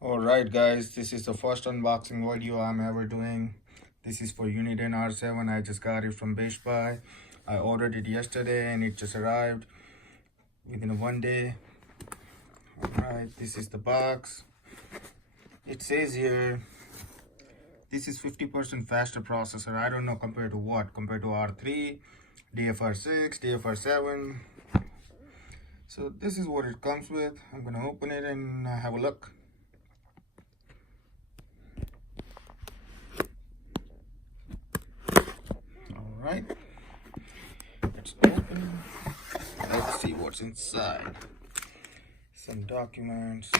Alright guys, this is the first unboxing video I'm ever doing. This is for Uniden R7. I just got it from Best Buy. I ordered it yesterday and it just arrived within 1 day. Alright, this is the box. It says here, this is 50% faster processor. I don't know compared to what? Compared to R3, DFR6, DFR7. So this is what it comes with. I'm gonna open it and have a look. Alright, let's open. Let's see what's inside. Some documents.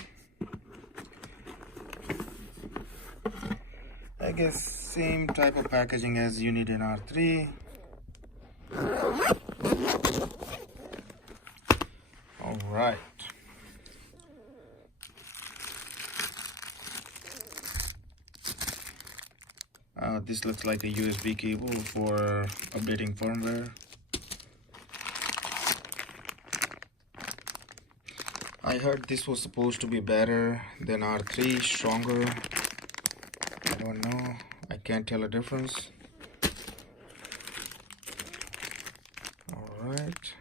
I guess same type of packaging as Uniden R3. Alright. This looks like a USB cable for updating firmware. I heard this was supposed to be better than R3, stronger. I don't know. I can't tell a difference. Alright.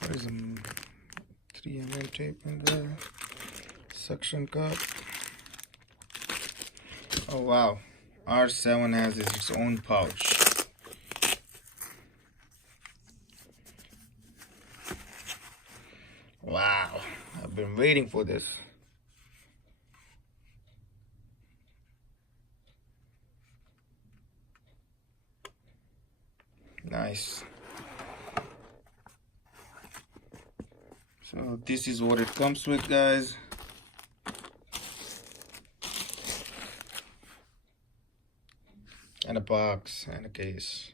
There is a 3mm tape in there. Suction cup. Oh wow, R7 has its own pouch. Wow, I've been waiting for this. Nice. So this is what it comes with, guys. And a box and a case.